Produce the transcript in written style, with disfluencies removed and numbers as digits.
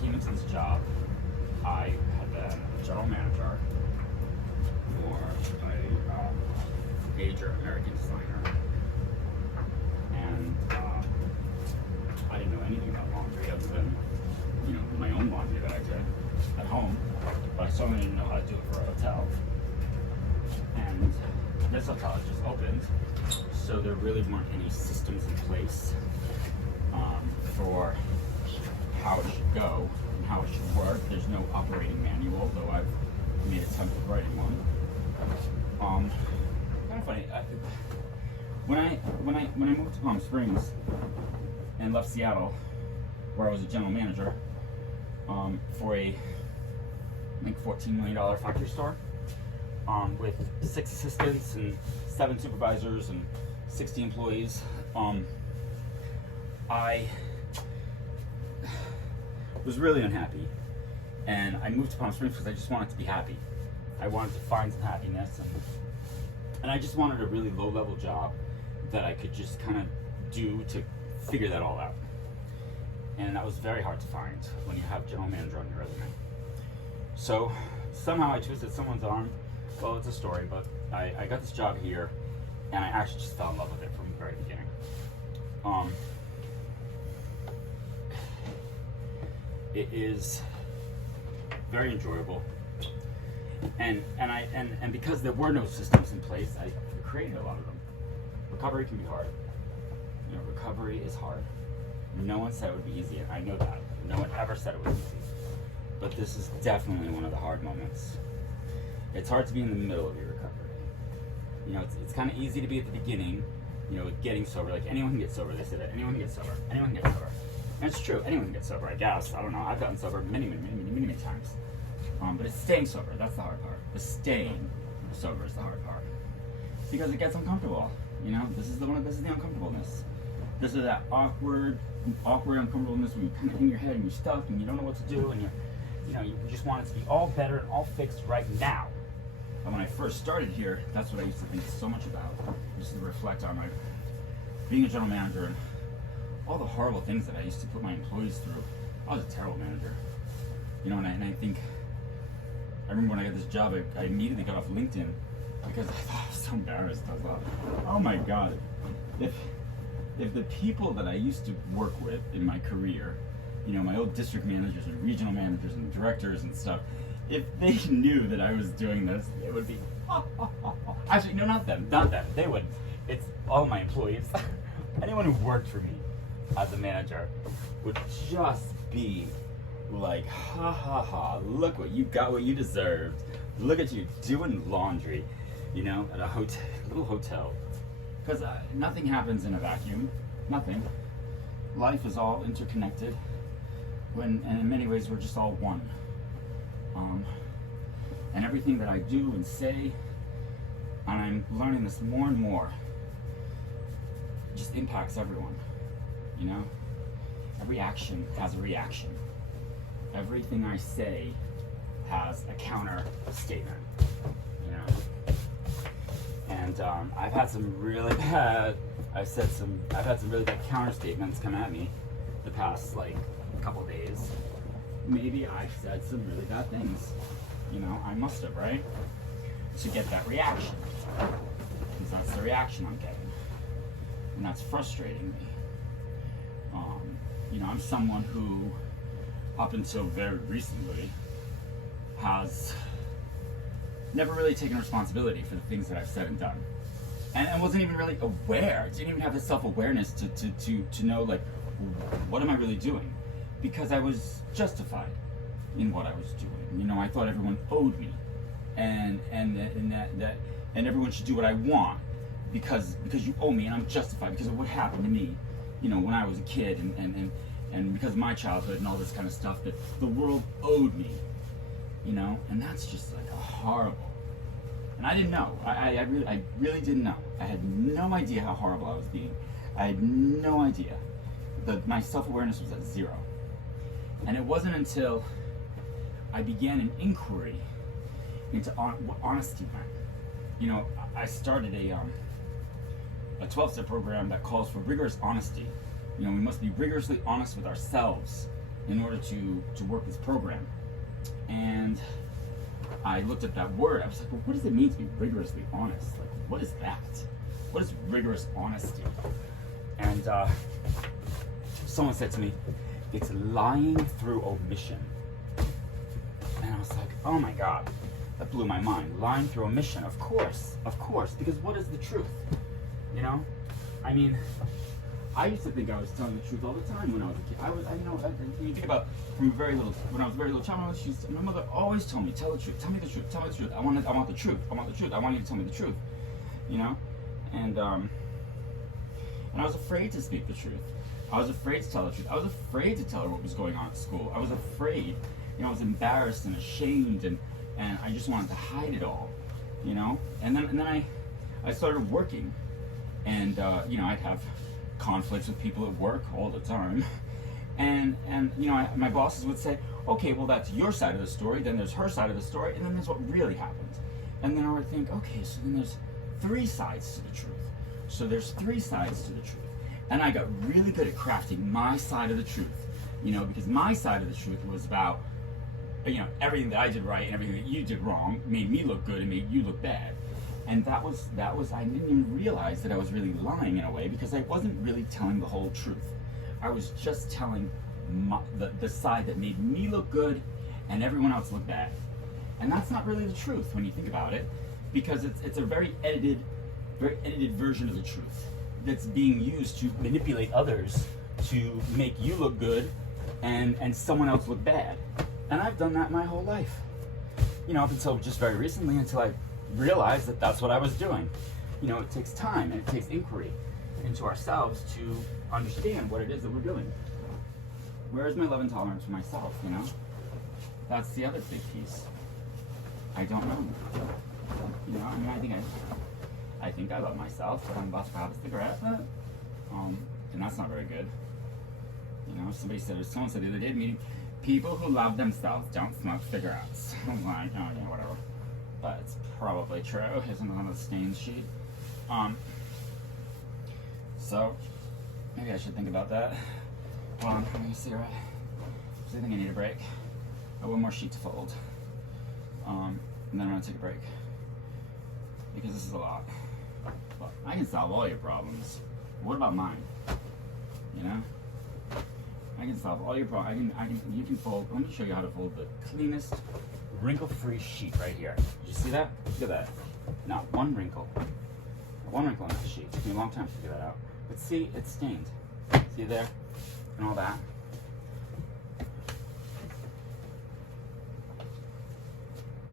came into this job, I had been a general manager for a major American designer, and I didn't know anything about laundry other than, my own laundry that I did at home, but I certainly didn't know how to do it for a hotel. And this hotel had just opened, so there really weren't any systems in place for how it should go and how it should work. There's no operating manual, though I've made attempts at writing one. Kind of funny. When I moved to Palm Springs and left Seattle, where I was a general manager for a, I think, $14 million factory store with 6 assistants and 7 supervisors and 60 employees, I was really unhappy, and I moved to Palm Springs because I just wanted to be happy. I wanted to find some happiness, and I just wanted a really low-level job that I could just kind of do to figure that all out. And that was very hard to find when you have general manager on your resume. So somehow I twisted someone's arm. Well, it's a story, but I got this job here, and I actually just fell in love with it from the very beginning. It is very enjoyable, and because there were no systems in place, I created a lot of them. Recovery can be hard. Recovery is hard. No one said it would be easy, and I know that. No one ever said it was easy. But this is definitely one of the hard moments. It's hard to be in the middle of your recovery. It's kind of easy to be at the beginning, with getting sober. Like, anyone can get sober. They say that. Anyone can get sober. Anyone can get sober. And it's true. Anyone can get sober, I guess. I don't know. I've gotten sober many times. But it's staying sober. That's the hard part. The staying sober is the hard part. Because it gets uncomfortable. This is the uncomfortableness. This is that awkward uncomfortableness when you're kind of in your head and you're stuck and you don't know what to do, and you just want it to be all better and all fixed right now. And when I first started here, that's what I used to think so much about. Just to reflect on being a general manager and all the horrible things that I used to put my employees through. I was a terrible manager. And I think, I remember when I got this job, I immediately got off LinkedIn because I thought I was so embarrassed. I thought, oh my God, if the people that I used to work with in my career, my old district managers and regional managers and directors and stuff, if they knew that I was doing this, it would be, Actually, no, not them. They would. It's all my employees. Anyone who worked for me as a manager would just be like, ha ha ha, look what you got, what you deserved. Look at you doing laundry, at a little hotel. Because nothing happens in a vacuum. Nothing. Life is all interconnected. And in many ways, we're just all one. And everything that I do and say, and I'm learning this more and more, just impacts everyone. Every action has a reaction. Everything I say has a counter statement. And I've had some really bad counter statements come at me the past couple days. Maybe I've said some really bad things. I must have, right? To get that reaction. Because that's the reaction I'm getting. And that's frustrating me. I'm someone who, up until very recently, has never really taken responsibility for the things that I've said and done. And wasn't even really aware, didn't even have the self-awareness to know, what am I really doing? Because I was justified in what I was doing. I thought everyone owed me, and that everyone should do what I want because you owe me, and I'm justified because of what happened to me, when I was a kid, and because of my childhood and all this kind of stuff, that the world owed me, and that's just horrible. And I didn't know. I really didn't know. I had no idea how horrible I was being. I had no idea. My self-awareness was at 0. And it wasn't until I began an inquiry into what honesty meant. I started a 12-step program that calls for rigorous honesty. We must be rigorously honest with ourselves in order to work this program. And I looked at that word. I was like, well, what does it mean to be rigorously honest? Like, what is that? What is rigorous honesty? And someone said to me, it's lying through omission. And I was like, oh my God, that blew my mind. Lying through omission, of course, because what is the truth? You know? I mean, I used to think I was telling the truth all the time when I was a kid. When you think about when I was a very little child, my mother always told me, tell the truth, tell me the truth, tell me the truth. I want the truth, I want the truth, I want you to tell me the truth. You know? And I was afraid to speak the truth. I was afraid to tell the truth. I was afraid to tell her what was going on at school. I was afraid. You know, I was embarrassed and ashamed, and I just wanted to hide it all. You know? And then I started working, and you know, I'd have conflicts with people at work all the time, and you know, my bosses would say, okay, well, that's your side of the story, then there's her side of the story, and then there's what really happened. And then I would think, okay, so then there's 3 sides to the truth. So there's 3 sides to the truth. And I got really good at crafting my side of the truth, you know, because my side of the truth was about, you know, everything that I did right and everything that you did wrong made me look good and made you look bad. And that was I didn't even realize that I was really lying in a way, because I wasn't really telling the whole truth. I was just telling the side that made me look good and everyone else look bad. And that's not really the truth when you think about it, because it's a very edited version of the truth that's being used to manipulate others to make you look good and someone else look bad. And I've done that my whole life. You know, up until just very recently, until I realized that that's what I was doing. You know, it takes time and it takes inquiry into ourselves to understand what it is that we're doing. Where is my love and tolerance for myself, you know? That's the other big piece. I don't know. You know, I mean, I think I love myself, but I'm about to have a cigarette, and that's not very good. You know, someone said the other day at a meeting, people who love themselves don't smoke cigarettes. I'm like, oh yeah, whatever. But it's probably true. Isn't it on the stain sheet? So maybe I should think about that. Hold on, let me see, right? I think I need a break. I have one more sheet to fold. And then I'm gonna take a break, because this is a lot. But I can solve all your problems. What about mine? You know? I can solve all your problems. You can fold. Let me show you how to fold the cleanest, wrinkle-free sheet right here. Did you see that? Look at that. Not one wrinkle. One wrinkle on that sheet. It took me a long time to figure that out. But see, it's stained. See there? And all that.